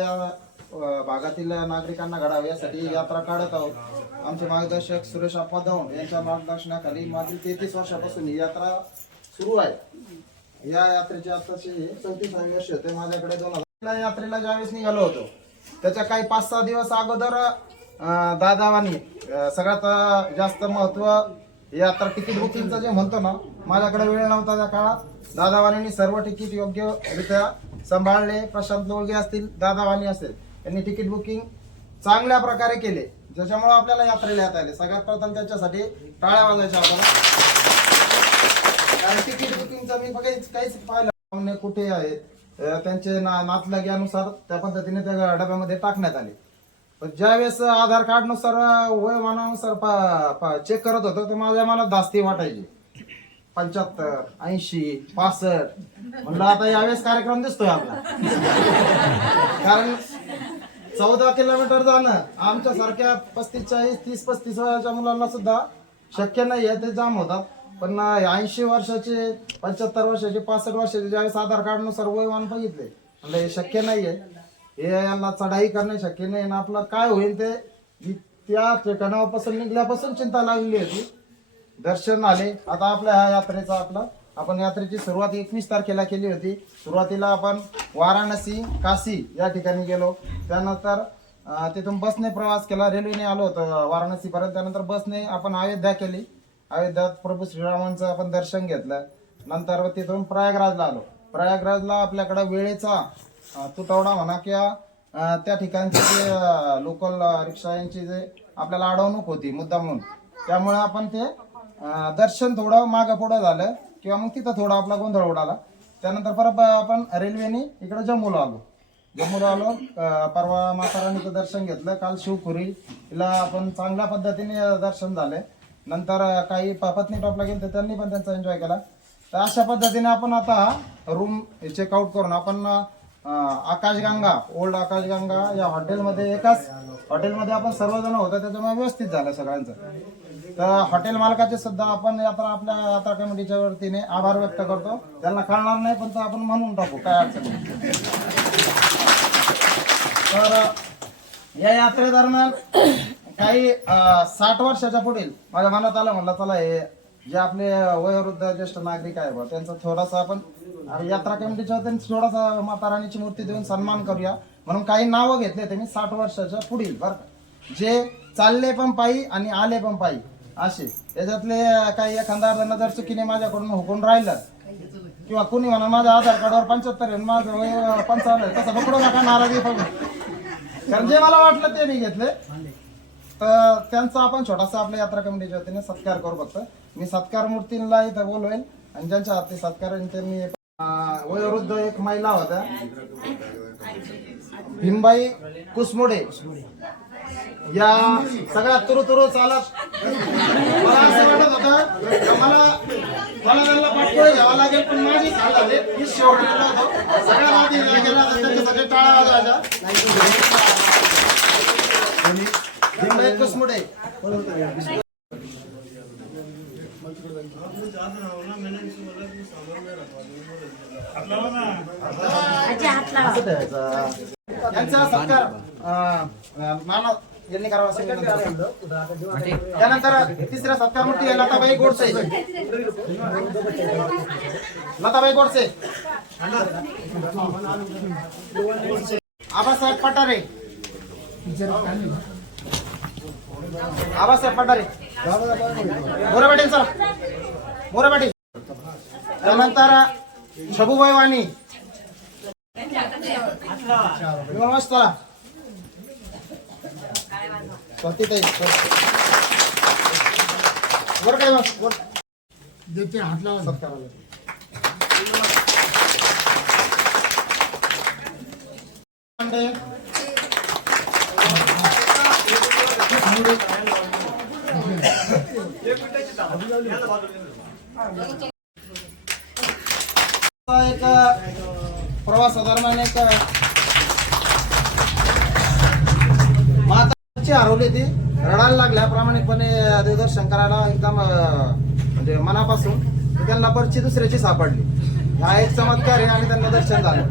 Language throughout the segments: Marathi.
या भागातील नागरिकांना घडावे यासाठी यात्रा काढत आहोत. आमचे मार्गदर्शक सुरेश अप्पा दौंड यांच्या मार्गदर्शनाखाली मागील 33 वर्षापासून ही यात्रा सुरू आहे. या यात्रेची आताची 34वी वर्ष होते. माझ्याकडे 2000 यात्रेला ज्यावेळेस निघालो होतो त्याच्या काही 5-6 दिवस अगोदर दादावानी सगळ्यात जास्त महत्व यात्रा तिकीट बुकिंगचं जे म्हणतो ना, माझ्याकडे वेळ नव्हता त्या काळात. दादावानींनी सर्व तिकीट योग्यरित्या सांभाळले. प्रशांत लोळगे असतील, दादावानी असेल, यांनी तिकीट बुकिंग चांगल्या प्रकारे केले, ज्याच्यामुळे आपल्याला यात्रेला येता आले. सगळ्यात प्रथम त्यांच्यासाठी टाळ्या वाजवायच्या आपण. कारण तिकीट बुकिंगचं मी काहीच पाहिलं कुठे आहेत, त्यांचे नातलग्यानुसार त्या पद्धतीने त्या डब्यामध्ये टाकण्यात आले. पण ज्यावेळेस आधार कार्ड नुसार वयोमानानुसार चेक करत होतो तर माझ्या मनात धास्ती वाटायची. 75, 80, 65 म्हणलं आता यावेळेस कार्यक्रम दिसतोय आपला. कारण 14 किलोमीटर जाणं आमच्या सारख्या 35, 30, 35 वयाच्या मुलांना सुद्धा शक्य नाही आहे. ते जाम होतात. पण 80 वर्षाचे, 75 वर्षाचे, 65 वर्षाचे ज्यावेळेस आधार कार्ड नुसार वयोमान बघितले म्हणजे हे शक्य नाहीये. हे यांना चढाई करणे शक्य नाही. आणि आपलं काय होईल ते त्या ठिकाणापासून निघल्यापासून चिंता लागली होती. दर्शन आले. आता आपल्या ह्या यात्रेचा आपण यात्रेची सुरुवात 21 तारखेला केली होती. सुरुवातीला आपण वाराणसी, काशी या ठिकाणी गेलो. त्यानंतर तिथून बसने प्रवास केला. रेल्वेने आलो होतो वाराणसी पर्यंत. त्यानंतर बसने आपण अयोध्या केली. अयोध्यात प्रभू श्रीरामांचं आपण दर्शन घेतलं. नंतर तिथून प्रयागराजला आलो. प्रयागराजला आपल्याकडे वेळेचा तुटवडा म्हणा किंवा त्या ठिकाणचे जे लोकल रिक्षा यांची जे आपल्याला अडवणूक होती मुद्दाम म्हणून, त्यामुळे आपण ते दर्शन थोडं मागं पुढं झालं किंवा मग तिथं थोडा आपला गोंधळ उडाला. त्यानंतर परत आपण रेल्वेने इकडे जम्मूला आलो. परवा माता राणीचं दर्शन घेतलं. काल शिवखुरीला आपण चांगल्या पद्धतीने दर्शन झाले. नंतर काही पत्नी टॉपला गेले तर त्यांनी पण त्यांचा एन्जॉय केला. तर अशा पद्धतीने आपण आता रूम चेकआउट करून आपण आकाशगंगा, ओल्ड आकाशगंगा या हॉटेलमध्ये, एकाच हॉटेलमध्ये आपण सर्वजण होतो, त्याच्यामुळे व्यवस्थित झालं सगळ्यांचं. तर हॉटेल मालकाचे सुद्धा आपण आपल्या यात्रा कमिटीच्या वतीने आभार व्यक्त करतो. त्यांना कळणार नाही पण आपण म्हणून टाकू, काय अडचण नाही. तर या यात्रेदरम्यान काही 60 वर्षाच्या पुढील माझ्या मनात आलं, म्हणलं चला हे जे आपले वयोवृद्ध ज्येष्ठ नागरिक आहे बा त्यांचा थोडासा आपण यात्रा कमिटीच्या वतीने थोडासा माता राणीची मूर्ती देऊन सन्मान करूया म्हणून काही नावं घेतले ते मी 60 वर्षाच्या पुढील बरं, जे चालले पण पायी आणि आले पण पायी असे. त्याच्यातले काही एखादा जर चुकीने माझ्याकडून हुकून राहिलं किंवा कुणी म्हणा माझ्या आधार कार्डावर 75 आहे माझं वय 55 आहे, तसं पकडू नका, नाराजी बघू. कारण जे मला वाटलं ते मी घेतले. तर त्यांचा आपण छोटासा आपल्या यात्रा कमिटीच्या वतीने सत्कार करू. फक्त मी सत्कार मूर्तीला इथं बोलवेल आणि ज्यांच्या हाती सत्कार ते मी वयोवृद्ध एक महिला होत्या, भीमबाई कुसमुडे, या सगळ्या तुरु चालत मला असं वाटत होतं मला त्यांना पाठपुढे घ्यावा लागेल, पण माझी झाले मी शेवटला होतो. सगळ्या आधी गेला त्यांच्यासाठी टाळा वाजवायच्या. भीमबाई कुसमुडे यांचा सत्कार मानव यांनी करावा. त्यानंतर तिसऱ्या सत्कार मूर्ती आहे लताबाई गोडसे. आबासाहेब पठारे, मोरे पाटील सर, मोरे पाटील. त्यानंतर शबूबाई वाणी, स्वातीताई वर काय देते हात लावा सत्काराला. एक प्रवासादरम्यान एक माता हरवली ती, रडायला लागल्या प्रामाणिकपणे देवदर्शन करायला एकदम म्हणजे मनापासून. त्यांना परची दुसऱ्याची सापडली. हा एक चमत्कार आहे आणि त्यांना दर्शन झालं.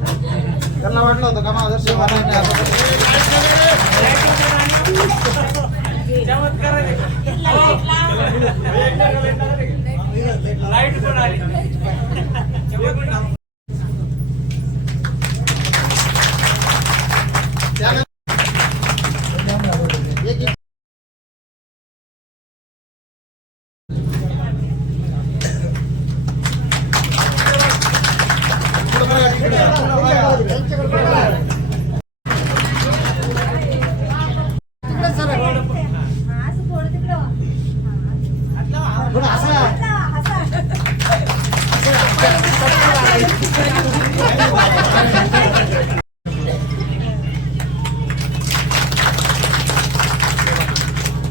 त्यांना वाटलं होतं का माझं दर्शन होणार नाही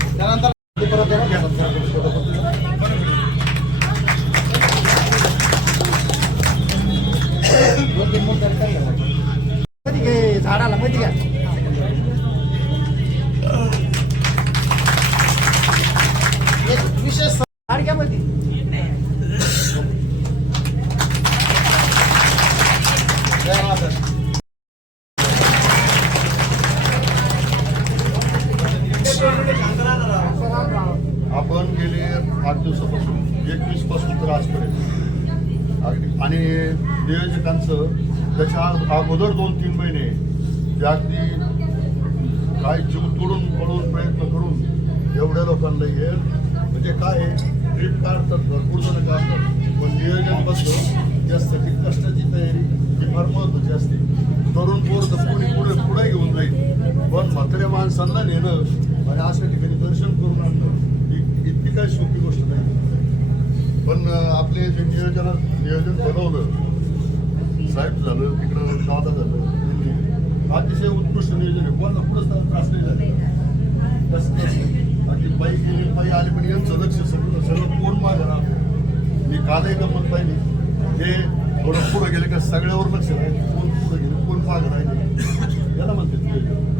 त्यानंतर परत झाडाला मध्ये घ्या एक विशेष साडक्यामध्ये जय माता. आपण गेले 8 दिवसापासून 21 पासून तर आजपर्यंत आणि नियोजकांचं त्याच्या अगोदर 2-3 महिने ते अगदी काय जीव तोडून पळून प्रयत्न करून एवढ्या लोकांना येईल म्हणजे काय ट्रिप काढतात भरपूर जण काढतात पण नियोजनबद्ध त्यासाठी कष्टाची तयारी ही फार महत्त्वाची असते. तरुण पोर तर पुढे घेऊन जाईल पण म्हाताऱ्या माणसांना नेणं आणि अशा ठिकाणी दर्शन करून आणणं इतकी काही सोपी गोष्ट नाही. पण आपले जे नियोजन बनवलं साहेब झालं तिकडं दादा झालं अतिशय उत्कृष्ट नियोजन आहे. कोणाला पुढंच त्रास नाही झाला तसं अगदी बाई गेली बाई आली पण यांचं लक्ष सगळं कोण मागणार. मी कालही गंमत पाहिली हे थोडं पुढं गेले का सगळ्यावर लक्ष राहील कोण पुढं गेले कोण मागं राहिले याला म्हणते नियोजन.